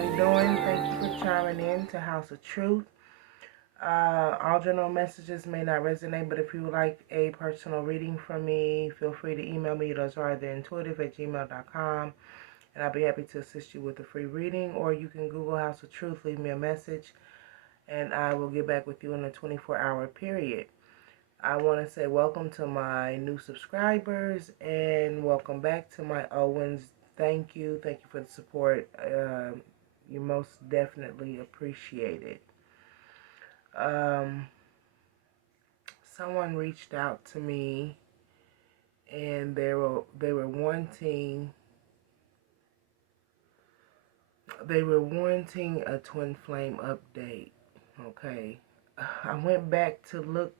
everybody doing? Thank you for chiming in to House of Truth. All general messages may not resonate, but if you would like a personal reading from me, feel free to email me at AZARIATHEINTUITIVE@gmail.com, and I'll be happy to assist you with a free reading. Or you can Google House of Truth, leave me a message, and I will get back with you in a 24-hour period. I want to say welcome to my new subscribers and welcome back to my old ones. Thank you for the support. You most definitely appreciate it. Someone reached out to me and they were wanting a twin flame update. Okay, I went back to look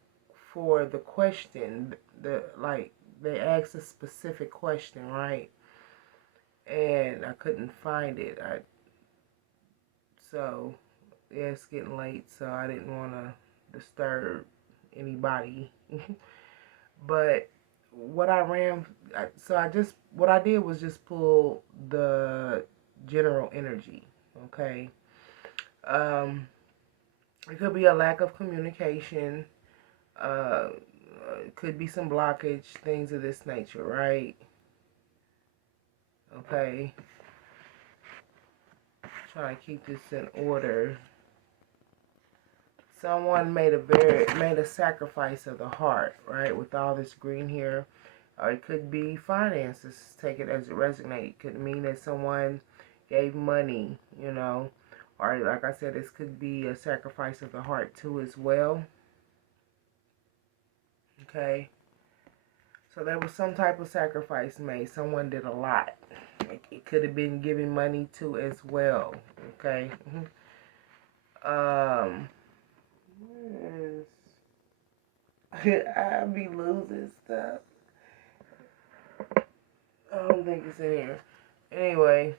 for the question. They asked a specific question, right? And I couldn't find it. So yeah, it's getting late, so I didn't want to disturb anybody. But what I did was just pull the general energy. Okay, it could be a lack of communication. It could be some blockage, things of this nature, right? Okay, trying to keep this in order. Someone made a sacrifice of the heart, right? With all this green here, or it could be finances. Take it as it resonates. It could mean that someone gave money, or like I said, this could be a sacrifice of the heart too, as well. Okay, so there was some type of sacrifice made. Someone did a lot. It could have been giving money too, as well. Okay. I be losing stuff. I don't think it's in here. Anyway,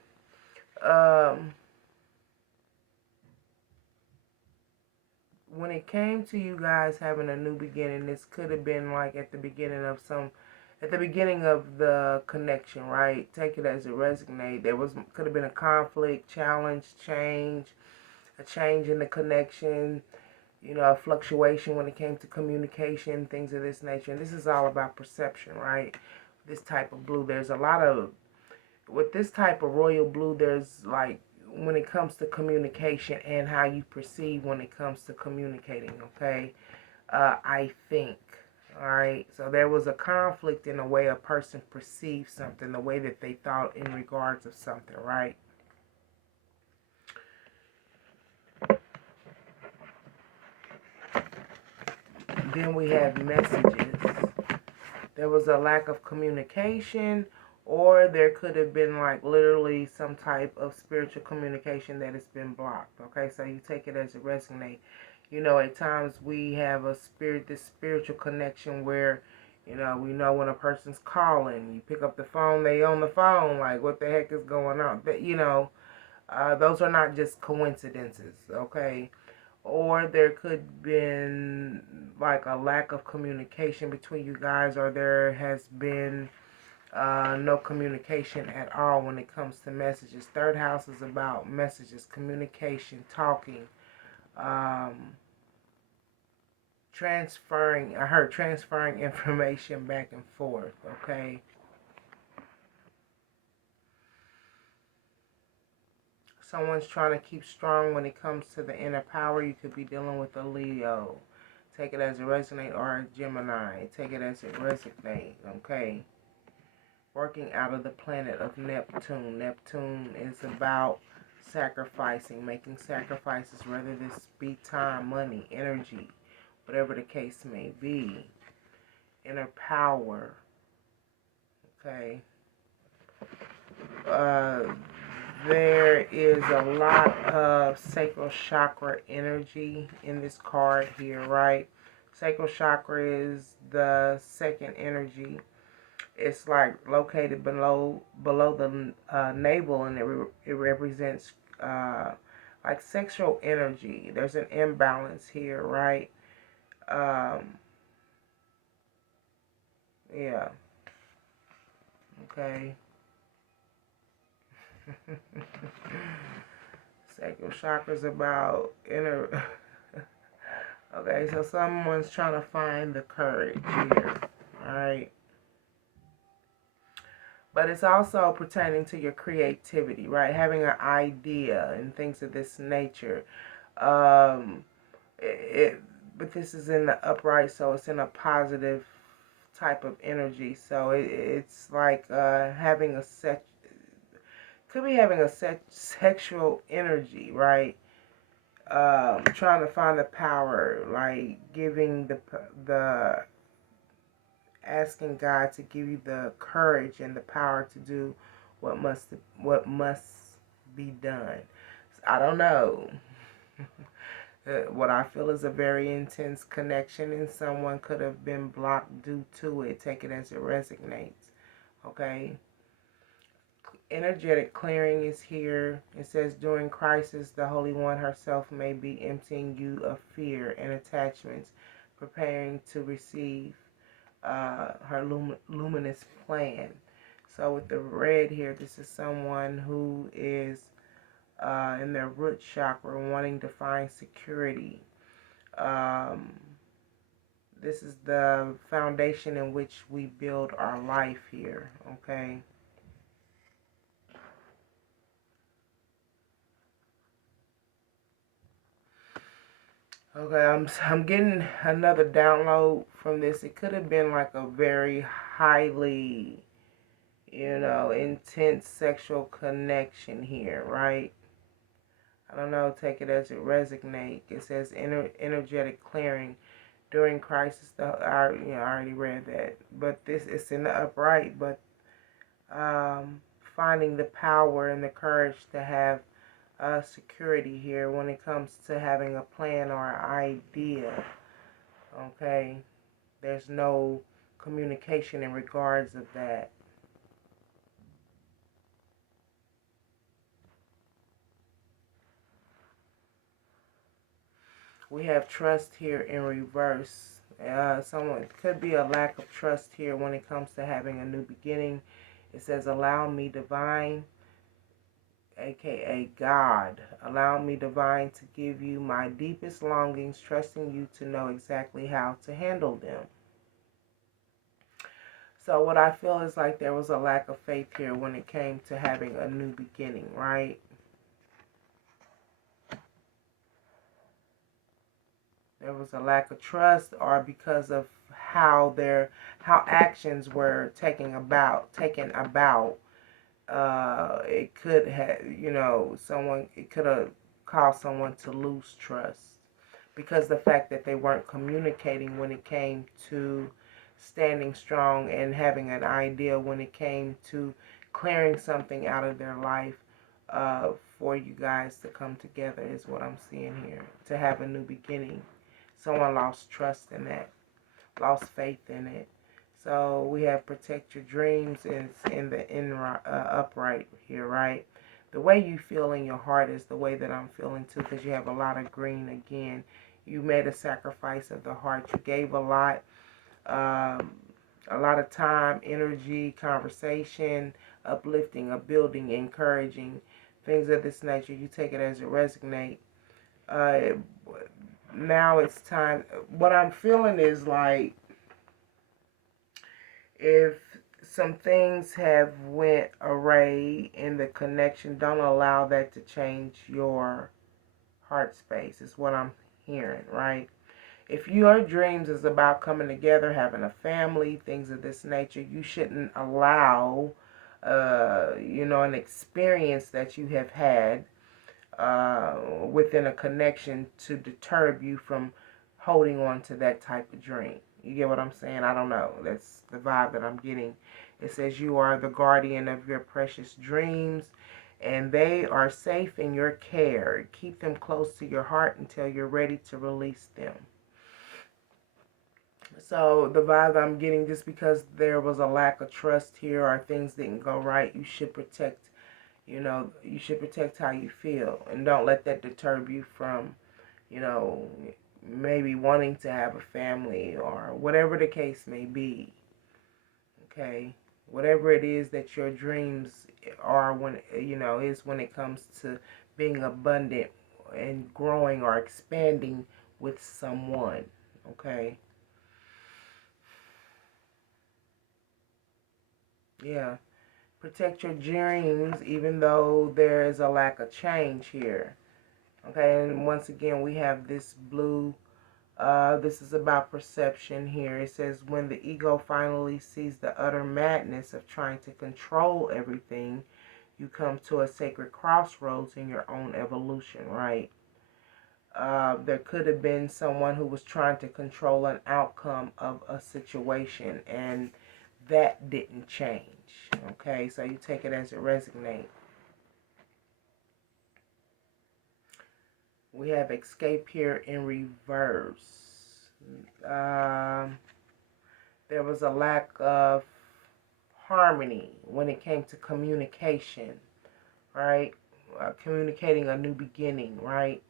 when it came to you guys having a new beginning, this could have been like at the beginning of the connection, right? Take it as it resonates. Could have been a conflict, challenge, change, a change in the connection, a fluctuation when it came to communication, things of this nature. And this is all about perception, right? This type of blue, with this type of royal blue, there's like, when it comes to communication and how you perceive when it comes to communicating, okay? I think, all right? So there was a conflict in the way a person perceived something, the way that they thought in regards of something, right? Then we have messages. There was a lack of communication, or there could have been like literally some type of spiritual communication that has been blocked. Okay, so you take it as it resonates. At times we have this spiritual connection where, we know when a person's calling. You pick up the phone, they on the phone. Like, what the heck is going on? Those are not just coincidences. Okay. Or there could have been like a lack of communication between you guys, or there has been no communication at all when it comes to messages. Third house is about messages, communication, talking, transferring. I heard transferring information back and forth. Okay. Someone's trying to keep strong when it comes to the inner power. You could be dealing with a Leo. Take it as it resonates, or a Gemini. Take it as it resonates. Okay. Working out of the planet of Neptune. Neptune is about sacrificing, making sacrifices, whether this be time, money, energy, whatever the case may be. Inner power. Okay. There is a lot of sacral chakra energy in this card here, right? Sacral chakra is the second energy. It's like located below the navel, and it represents like sexual energy. There's an imbalance here, right? Yeah. Okay. Sacral chakra is about inner. Okay, so someone's trying to find the courage here. All right. But it's also pertaining to your creativity, right? Having an idea and things of this nature. Um, but this is in the upright, so it's in a positive type of energy. So it's like having a could be having a sexual energy, right? Trying to find the power, like giving the asking God to give you the courage and the power to do what must be done. I don't know. What I feel is a very intense connection, and someone could have been blocked due to it. Take it as it resonates. Okay. Energetic clearing is here. It says during crisis, the Holy One herself may be emptying you of fear and attachments, preparing to receive her luminous plan. So with the red here, this is someone who is in their root chakra wanting to find security. Um, this is the foundation in which we build our life here, okay? Okay, I'm getting another download from this. It could have been like a very highly, intense sexual connection here, right? I don't know, take it as it resonates. It says energetic clearing during crisis. I already read that, but this is in the upright. But finding the power and the courage to have security here when it comes to having a plan or an idea. Okay, there's no communication in regards of that. We have trust here in reverse. Someone could be a lack of trust here when it comes to having a new beginning. It says, allow me divine, aka God, allow me divine to give you my deepest longings, trusting you to know exactly how to handle them. So what I feel is like there was a lack of faith here when it came to having a new beginning, right? There was a lack of trust, or because of how actions were taken about. It could have, it could have caused someone to lose trust because the fact that they weren't communicating when it came to standing strong and having an idea when it came to clearing something out of their life for you guys to come together is what I'm seeing here, to have a new beginning. Someone lost trust in that, lost faith in it. So we have protect your dreams is in the upright here, right? The way you feel in your heart is the way that I'm feeling too, because you have a lot of green again. You made a sacrifice of the heart. You gave a lot of time, energy, conversation, uplifting, upbuilding, encouraging, things of this nature. You take it as it resonates. Uh, Now it's time. What I'm feeling is like if some things have went array in the connection, don't allow that to change your heart space is what I'm hearing, right? If your dreams is about coming together, having a family, things of this nature, you shouldn't allow an experience that you have had within a connection to deter you from holding on to that type of dream. You get what I'm saying? I don't know. That's the vibe that I'm getting. It says you are the guardian of your precious dreams and they are safe in your care. Keep them close to your heart until you're ready to release them. So the vibe I'm getting, just because there was a lack of trust here or things didn't go right, you should protect how you feel and don't let that deter you from, you know, maybe wanting to have a family or whatever the case may be. Okay? Whatever it is that your dreams are when it comes to being abundant and growing or expanding with someone. Okay. Yeah. Protect your dreams even though there is a lack of change here. Okay, and once again we have this blue. This is about perception here. It says when the ego finally sees the utter madness of trying to control everything, you come to a sacred crossroads in your own evolution, right? There could have been someone who was trying to control an outcome of a situation, and that didn't change. Okay, so you take it as it resonates. We have escape here in reverse. There was a lack of harmony when it came to communication, right? Communicating a new beginning, right?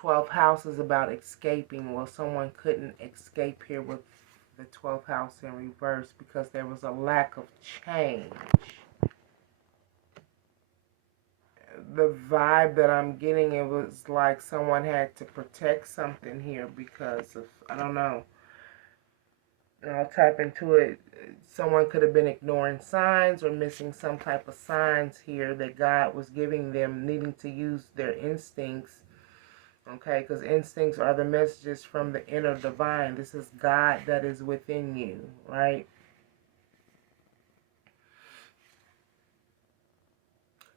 12th house is about escaping. Well, someone couldn't escape here with the 12th house in reverse because there was a lack of change. The vibe that I'm getting, it was like someone had to protect something here because of, I don't know. I'll type into it. Someone could have been ignoring signs or missing some type of signs here that God was giving them, needing to use their instincts. Okay, because instincts are the messages from the inner divine. This is God that is within you, right?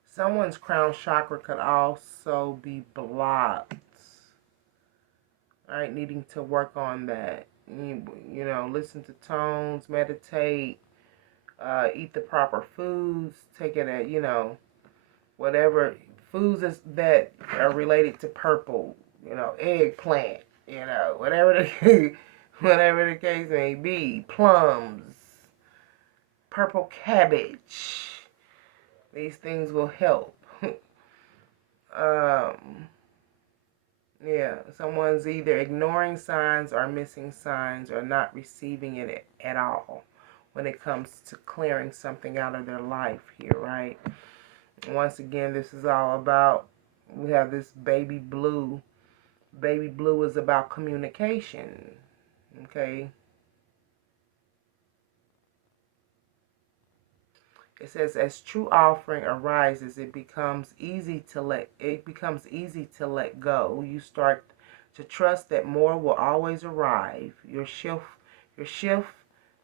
Someone's crown chakra could also be blocked, right? Needing to work on that. You know, listen to tones, meditate, eat the proper foods, take it at, you know, whatever foods that are related to purple, you know, eggplant, you know, whatever the whatever the case may be, plums, purple cabbage. These things will help. um, yeah, someone's either ignoring signs or missing signs or not receiving it at all when it comes to clearing something out of their life here, right? Once again, this is all about, we have this baby blue. Baby blue is about communication, okay? It says, as true offering arises, it becomes easy to let go. You start to trust that more will always arrive. Your shift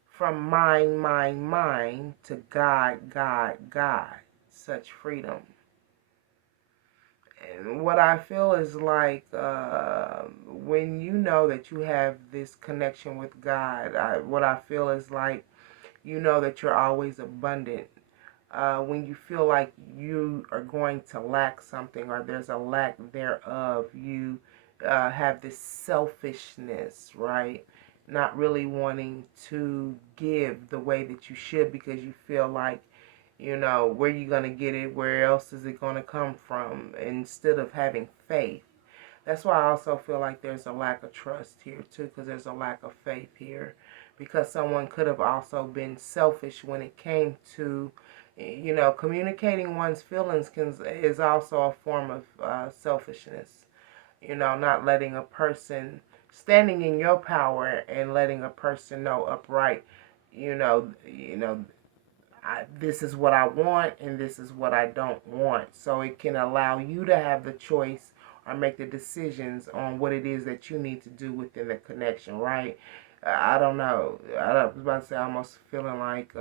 from mine to God. Such freedom. And what I feel is like when you know that you have this connection with God, what I feel is like you know that you're always abundant. When you feel like you are going to lack something or there's a lack thereof, you have this selfishness, right? Not really wanting to give the way that you should because you feel like, you know, where you going to get it? Where else is it going to come from? Instead of having faith. That's why I also feel like there's a lack of trust here too, because there's a lack of faith here. Because someone could have also been selfish when it came to, you know, communicating one's feelings is also a form of selfishness. You know, not letting a person, standing in your power and letting a person know upright, this is what I want and this is what I don't want. So it can allow you to have the choice or make the decisions on what it is that you need to do within the connection, right? I don't know. I was about to say, almost feeling like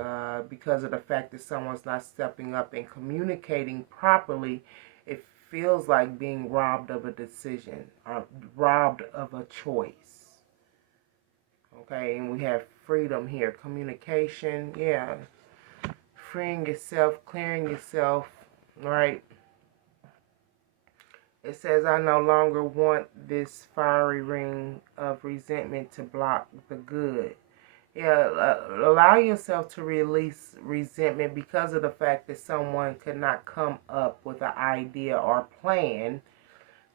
because of the fact that someone's not stepping up and communicating properly, it feels like being robbed of a decision or robbed of a choice. Okay, and we have freedom here. Communication, yeah. Freeing yourself, clearing yourself, right? It says, I no longer want this fiery ring of resentment to block the good. Yeah, allow yourself to release resentment because of the fact that someone could not come up with an idea or plan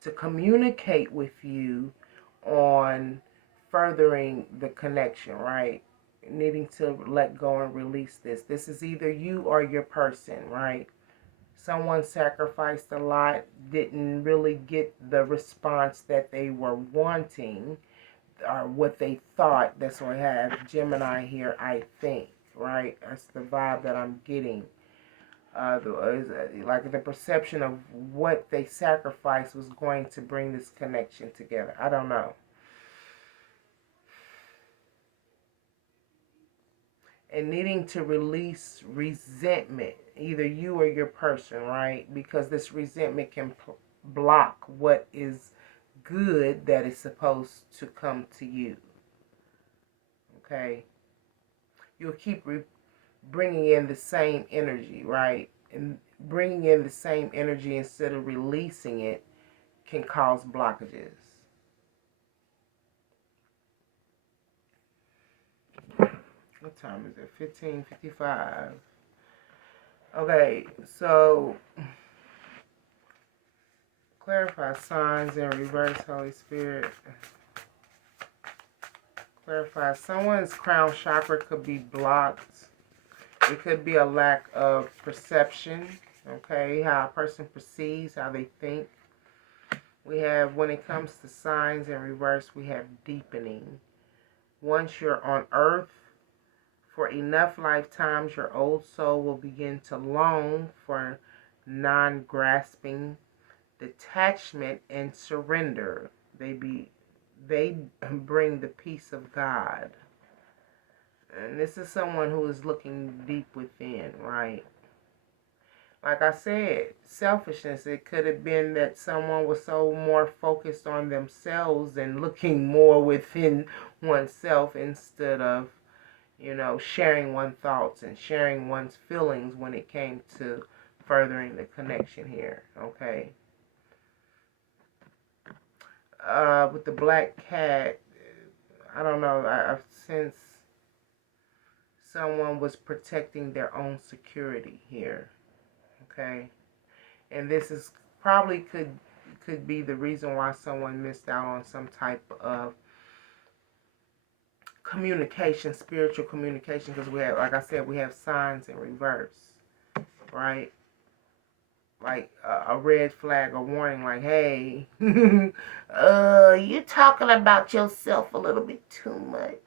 to communicate with you on furthering the connection, right? Needing to let go and release this. This is either you or your person, right? Someone sacrificed a lot, didn't really get the response that they were wanting or what they thought. That's why I have Gemini here, I think, right? That's the vibe that I'm getting. Like the perception of what they sacrificed was going to bring this connection together. I don't know. And needing to release resentment, either you or your person, right? Because this resentment can block what is good that is supposed to come to you. Okay? You'll keep bringing in the same energy, right? And bringing in the same energy instead of releasing it can cause blockages. What time is it? 15:55. Okay, so clarify signs in reverse, Holy Spirit. Clarify. Someone's crown chakra could be blocked. It could be a lack of perception, okay? How a person perceives, how they think. We have, when it comes to signs in reverse, we have deepening. Once you're on earth, for enough lifetimes, your old soul will begin to long for non-grasping, detachment, and surrender. They bring the peace of God. And this is someone who is looking deep within, right? Like I said, selfishness. It could have been that someone was so more focused on themselves and looking more within oneself instead of, sharing one's thoughts and sharing one's feelings when it came to furthering the connection here, okay? With the black cat, I don't know, I've sensed someone was protecting their own security here, okay? And this is probably could be the reason why someone missed out on some type of communication, spiritual communication, because we have, like I said, we have signs in reverse, right? Like a red flag, a warning, like, hey, you're talking about yourself a little bit too much.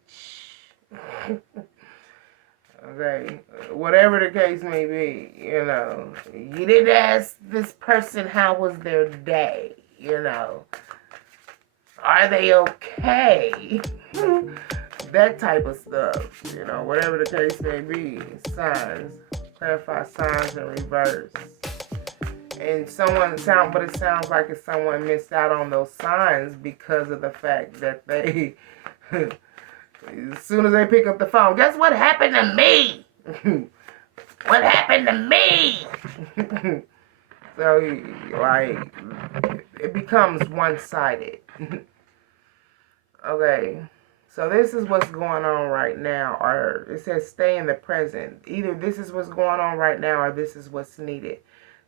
Okay, whatever the case may be, you didn't ask this person how was their day, are they okay? That type of stuff, whatever the case may be. Signs, clarify signs in reverse. And but it sounds like if someone missed out on those signs because of the fact that they, as soon as they pick up the phone, guess what happened to me? What happened to me? So, like, it becomes one-sided. Okay. So this is what's going on right now, or it says stay in the present. Either this is what's going on right now, or this is what's needed.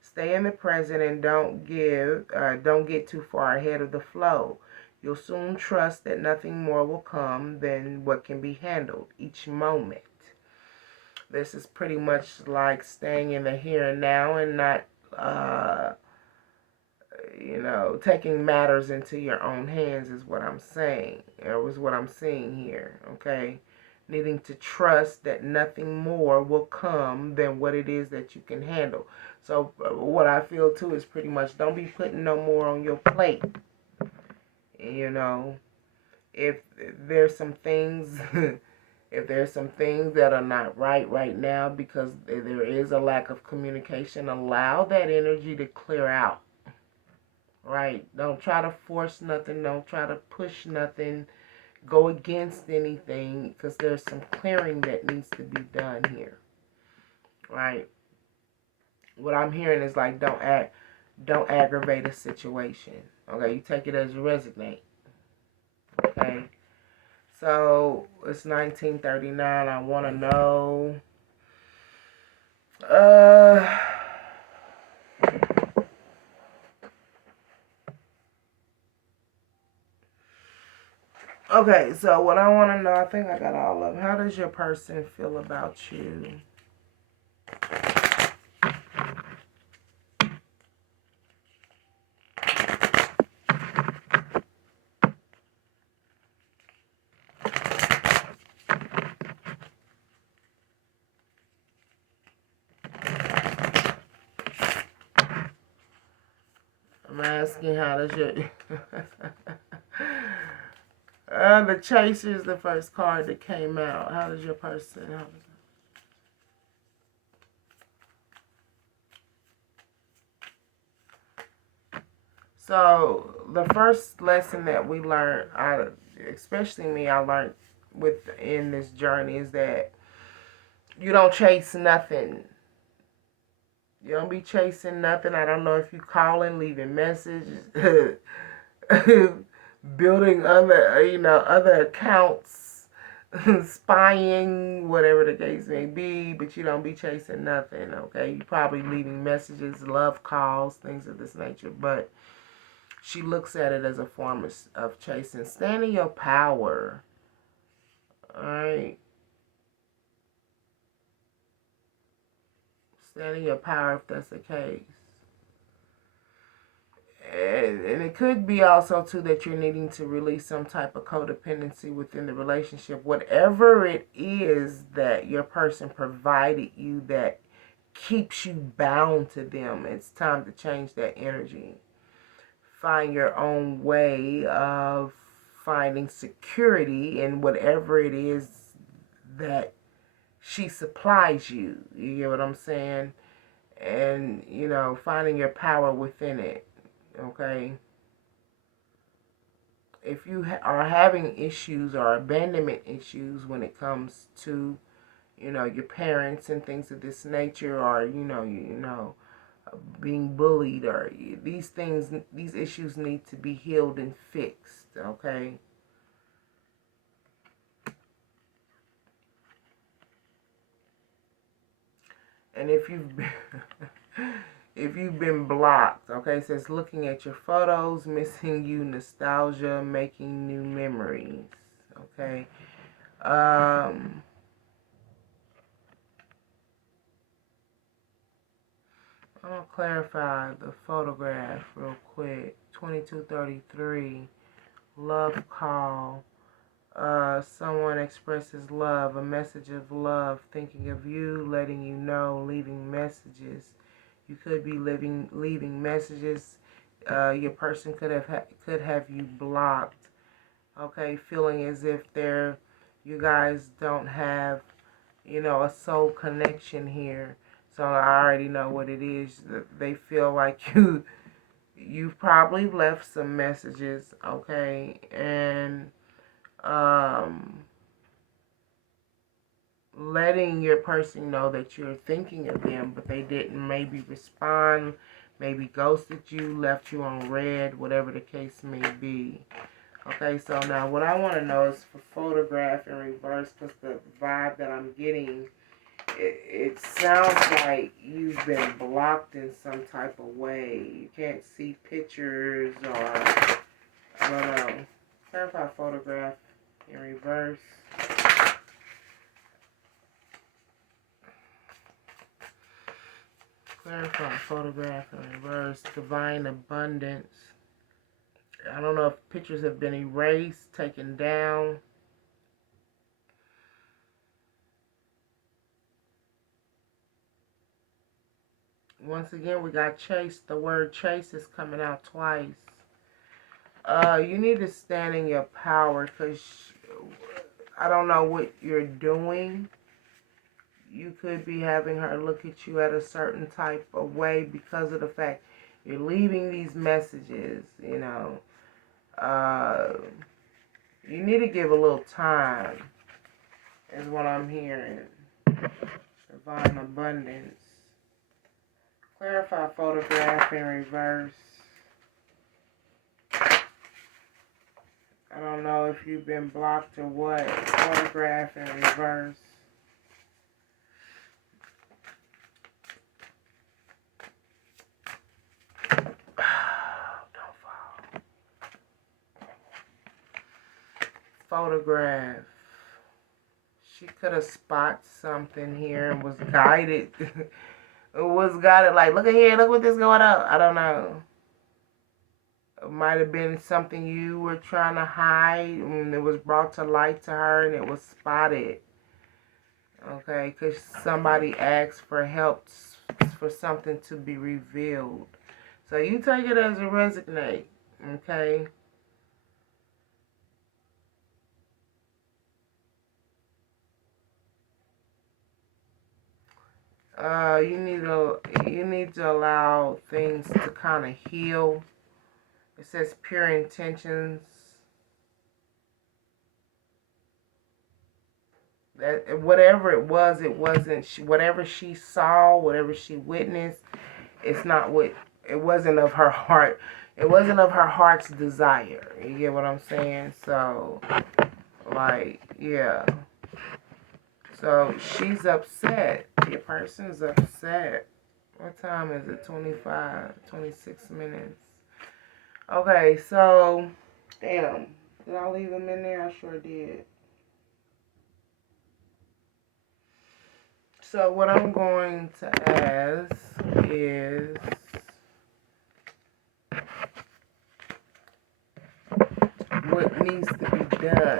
Stay in the present and don't get too far ahead of the flow. You'll soon trust that nothing more will come than what can be handled each moment. This is pretty much like staying in the here and now and not, taking matters into your own hands is what I'm saying. It was what I'm seeing here, okay? Needing to trust that nothing more will come than what it is that you can handle. So what I feel too is pretty much don't be putting no more on your plate. If there's some things if there's some things that are not right now because there is a lack of communication, allow that energy to clear out. Right? Don't try to force nothing. Don't try to push nothing. Go against anything because there's some clearing that needs to be done here. Right? What I'm hearing is like don't aggravate a situation. Okay? You take it as you resonate. Okay? So it's 1939. I want to know. Okay, so what I want to know, I think I got all of them. How does your person feel about you? asking how does your... the Chaser is the first card that came out. How does your person... So, the first lesson that we learned, especially me, I learned within this journey is that you don't chase nothing. You don't be chasing nothing. I don't know if you calling, leaving messages, building other accounts, spying, whatever the case may be, but you don't be chasing nothing, okay? You probably leaving messages, love calls, things of this nature, but she looks at it as a form of chasing. Stand in your power. Alright? Stand in your power if that's the case. And it could be also, too, that you're needing to release some type of codependency within the relationship. Whatever it is that your person provided you that keeps you bound to them, it's time to change that energy. Find your own way of finding security in whatever it is that she supplies you. You get what I'm saying? And, finding your power within it. Okay? If you are having issues or abandonment issues when it comes to, your parents and things of this nature, or, being bullied, or these issues need to be healed and fixed, okay? And if you've been blocked, okay, it says looking at your photos, missing you, nostalgia, making new memories, okay? I'm going to clarify the photograph real quick. 2233, love call. Someone expresses love, a message of love, thinking of you, letting you know, leaving messages. You could be leaving messages. Your person could have you blocked. Okay, feeling as if you guys don't have, a soul connection here. So I already know what it is. They feel like you've probably left some messages, okay, and letting your person know that you're thinking of them, but they didn't maybe respond, maybe ghosted you, left you on red, whatever the case may be. Okay, so now what I want to know is for photograph in reverse, because the vibe that I'm getting, it sounds like you've been blocked in some type of way. You can't see pictures, or I don't know. Clarify photograph in reverse. Clarify photograph in reverse. Divine abundance. I don't know if pictures have been erased, taken down. Once again, we got chase. The word chase is coming out twice. You need to stand in your power, because I don't know what you're doing. You could be having her look at you at a certain type of way because of the fact you're leaving these messages, You need to give a little time, is what I'm hearing. Divine abundance. Clarify photograph in reverse. I don't know if you've been blocked or what. Photograph in reverse. Don't fall. Photograph. She could have spotted something here and was guided. Like, look at here, look what this going on. I don't know. It might have been something you were trying to hide, and it was brought to light to her, and it was spotted. Okay, because somebody asked for help for something to be revealed. So you take it as a resignate, okay? You need to allow things to kind of heal. It says pure intentions. That whatever it was, it wasn't. Whatever she saw, whatever she witnessed, it's not what. It wasn't of her heart. It wasn't of her heart's desire. You get what I'm saying? So, like, yeah. So she's upset. Your person's upset. What time is it? 26 minutes. Okay, so, damn. Did I leave them in there? I sure did. So what I'm going to ask is, what needs to be done?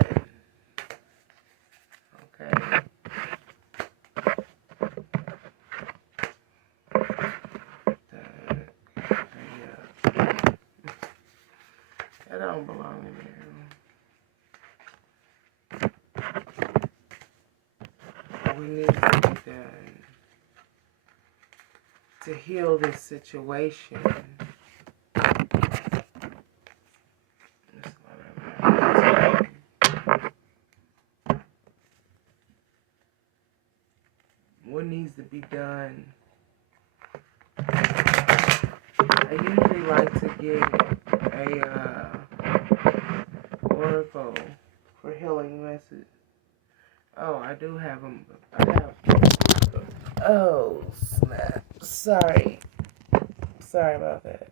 Okay. That don't belong in there. What needs to be done to heal this situation? What needs to be done? I usually like to get a oracle for healing message. Oh, I do have them. I have. Oh, snap. Sorry. Sorry about that.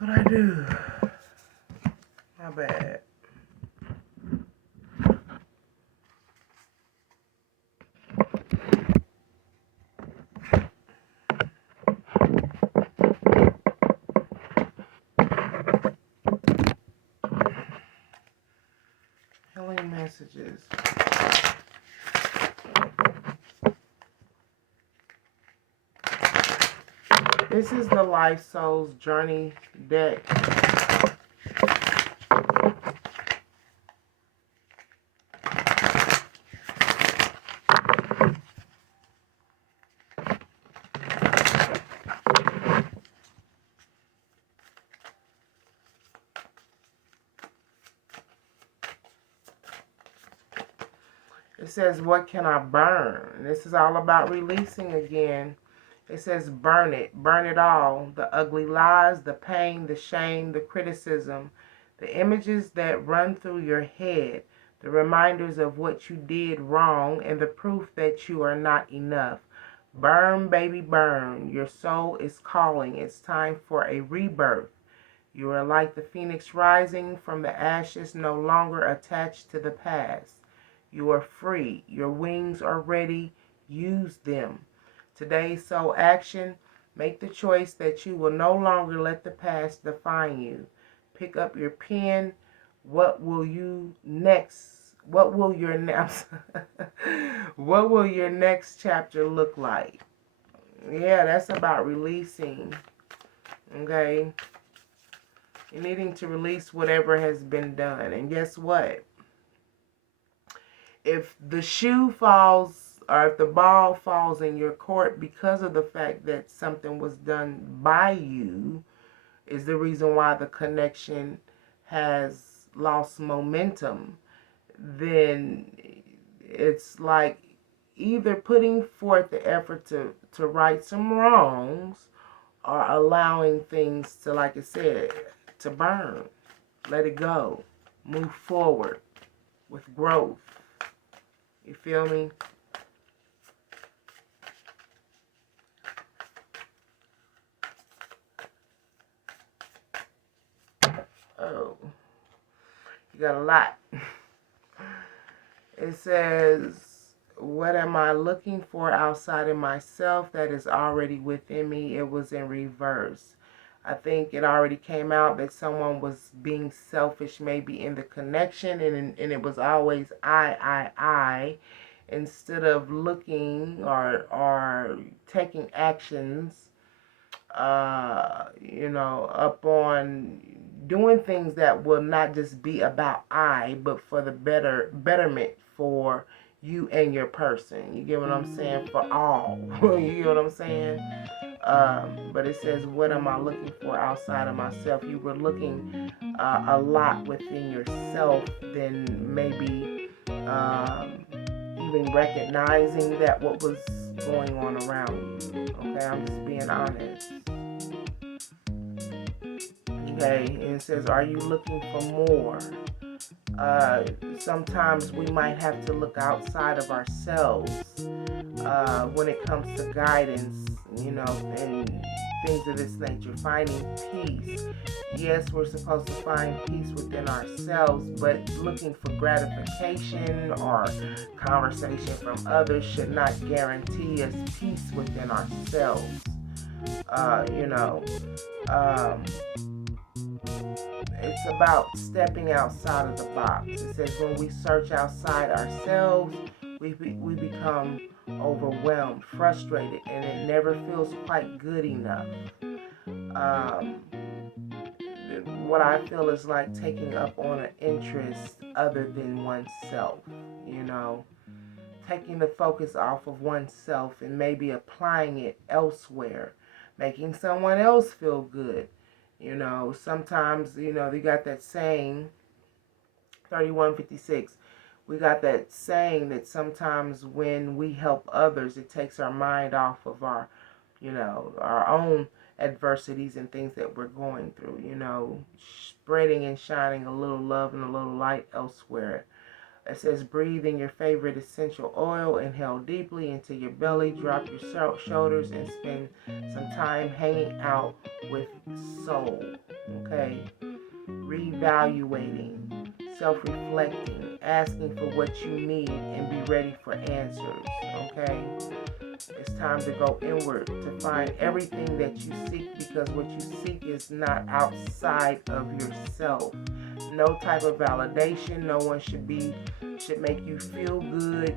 But I do. My bad. Healing messages. This is the Life Souls Journey deck. It says, what can I burn? This is all about releasing again. It says, burn it all. The ugly lies, the pain, the shame, the criticism, the images that run through your head, the reminders of what you did wrong, and the proof that you are not enough. Burn, baby, burn. Your soul is calling. It's time for a rebirth. You are like the phoenix rising from the ashes, no longer attached to the past. You are free. Your wings are ready. Use them. Today's soul action. Make the choice that you will no longer let the past define you. Pick up your pen. What will you next? What will your next what will your next chapter look like? Yeah, that's about releasing. Okay? You're needing to release whatever has been done. And guess what? If the shoe falls or if the ball falls in your court because of the fact that something was done by you, is the reason why the connection has lost momentum, then it's like either putting forth the effort to right some wrongs or allowing things to, like I said, to burn. Let it go. Move forward with growth. You feel me? Oh, you got a lot. It says, what am I looking for outside of myself that is already within me? It was in reverse. I think it already came out that someone was being selfish maybe in the connection, and it was always I. instead of looking or taking actions, up on doing things that will not just be about I, but for the betterment for you and your person. You get what I'm saying? For all. You get what I'm saying? But it says, what am I looking for outside of myself? You were looking a lot within yourself than maybe even recognizing that what was going on around you. Okay, I'm just being honest. Okay, and it says, are you looking for more? Sometimes we might have to look outside of ourselves when it comes to guidance, and things of this nature, finding peace. Yes, we're supposed to find peace within ourselves, but looking for gratification or conversation from others should not guarantee us peace within ourselves. Um, it's about stepping outside of the box. It says when we search outside ourselves, we become overwhelmed, frustrated, and it never feels quite good enough. Um, what I feel is like taking up on an interest other than oneself, taking the focus off of oneself and maybe applying it elsewhere, making someone else feel good. Sometimes, you got that saying, 3156, we got that saying that sometimes when we help others, it takes our mind off of our own adversities and things that we're going through, spreading and shining a little love and a little light elsewhere. It says, breathe in your favorite essential oil, inhale deeply into your belly, drop your shoulders, and spend some time hanging out with soul. Okay? Reevaluating, self-reflecting, asking for what you need, and be ready for answers. Okay? It's time to go inward to find everything that you seek, because what you seek is not outside of yourself. No type of validation. No one should make you feel good.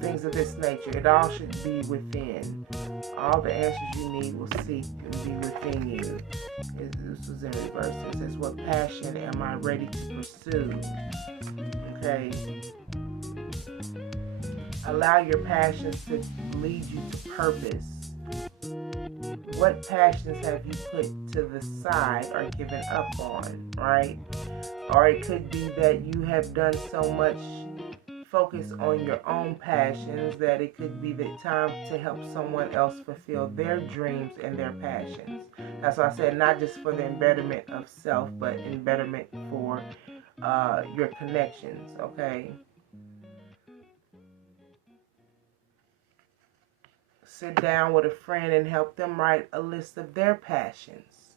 Things of this nature. It all should be within. All the answers you need will seek and be within you. This was in reverse. It says, what passion am I ready to pursue? Okay. Allow your passions to lead you to purpose. What passions have you put to the side or given up on, right? Or it could be that you have done so much focus on your own passions that it could be the time to help someone else fulfill their dreams and their passions. That's why I said not just for the betterment of self, but in betterment for your connections, okay? Sit down with a friend and help them write a list of their passions,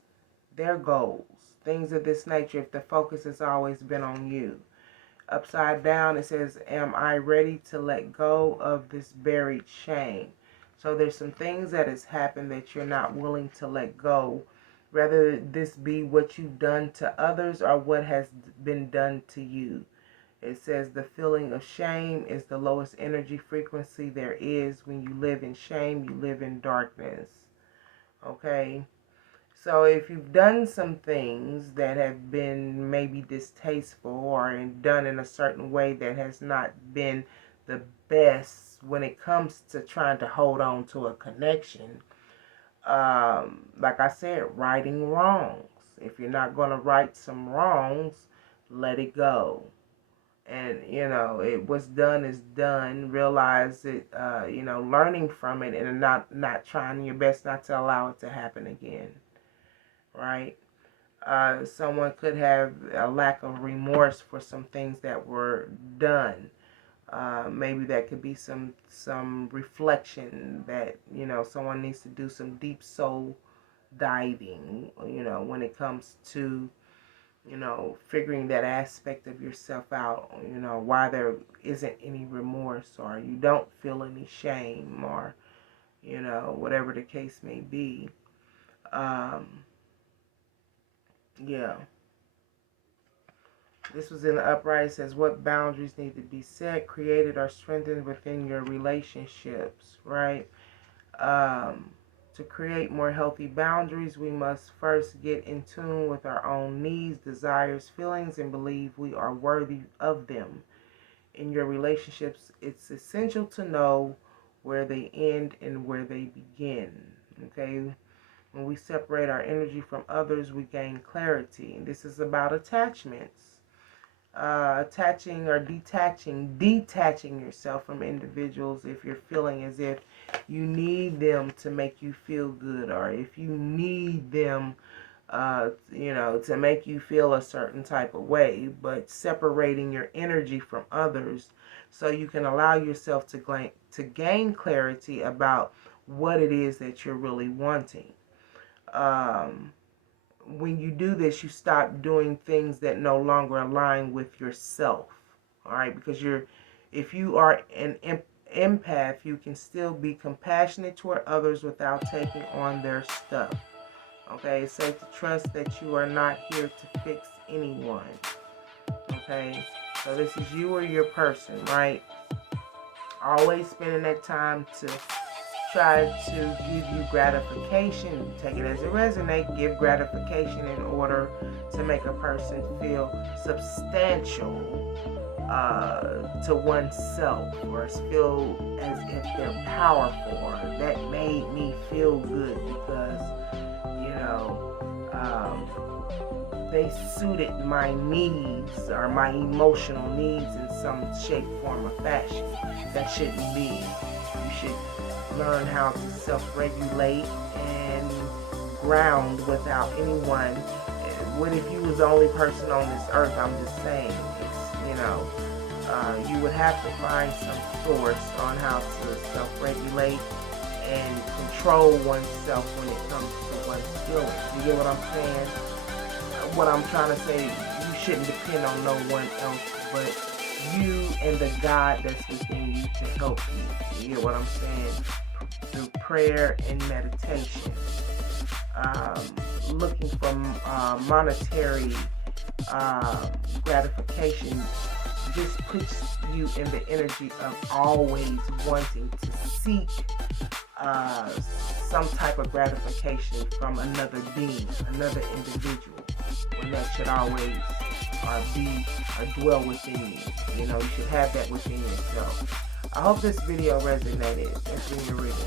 their goals, things of this nature, if the focus has always been on you. Upside down, it says, am I ready to let go of this buried shame? So there's some things that has happened that you're not willing to let go. Whether this be what you've done to others or what has been done to you. It says the feeling of shame is the lowest energy frequency there is. When you live in shame, you live in darkness. Okay? So if you've done some things that have been maybe distasteful or done in a certain way that has not been the best when it comes to trying to hold on to a connection, like I said, righting wrongs. If you're not going to right some wrongs, let it go. And, what's done is done. Realize it, learning from it and not trying your best not to allow it to happen again. Right? Someone could have a lack of remorse for some things that were done. Maybe that could be some reflection that, someone needs to do some deep soul diving, when it comes to figuring that aspect of yourself out, why there isn't any remorse or you don't feel any shame or, whatever the case may be. Yeah. This was in the upright. It says, what boundaries need to be set, created, or strengthened within your relationships, right? To create more healthy boundaries, we must first get in tune with our own needs, desires, feelings, and believe we are worthy of them. In your relationships, it's essential to know where they end and where they begin. Okay? When we separate our energy from others, we gain clarity. And this is about attachments. Attaching or detaching yourself from individuals if you're feeling as if you need them to make you feel good, or if you need them to make you feel a certain type of way, but separating your energy from others so you can allow yourself to gain clarity about what it is that you're really wanting. When you do this, you stop doing things that no longer align with yourself. All right, because if you are an empath, you can still be compassionate toward others without taking on their stuff. Okay, it's safe to trust that you are not here to fix anyone. Okay, so this is you or your person, right? Always spending that time to try to give you gratification. Take it as it resonates. Give gratification in order to make a person feel substantial to oneself, or feel as if they're powerful, or that made me feel good because they suited my needs or my emotional needs in some shape, form, or fashion. That shouldn't be. You should learn how to self-regulate and ground without anyone. What if you was the only person on this earth? I'm just saying, you would have to find some source on how to self-regulate and control oneself when it comes to one's feelings. You get what I'm saying? What I'm trying to say, you shouldn't depend on no one else but you and the God that's within you to help you. You get what I'm saying? Through prayer and meditation. Looking for monetary gratification just puts you in the energy of always wanting to seek some type of gratification from another being, another individual, when that should always be or dwell within you. You should have that within yourself. I hope this video resonated. That's in your reading.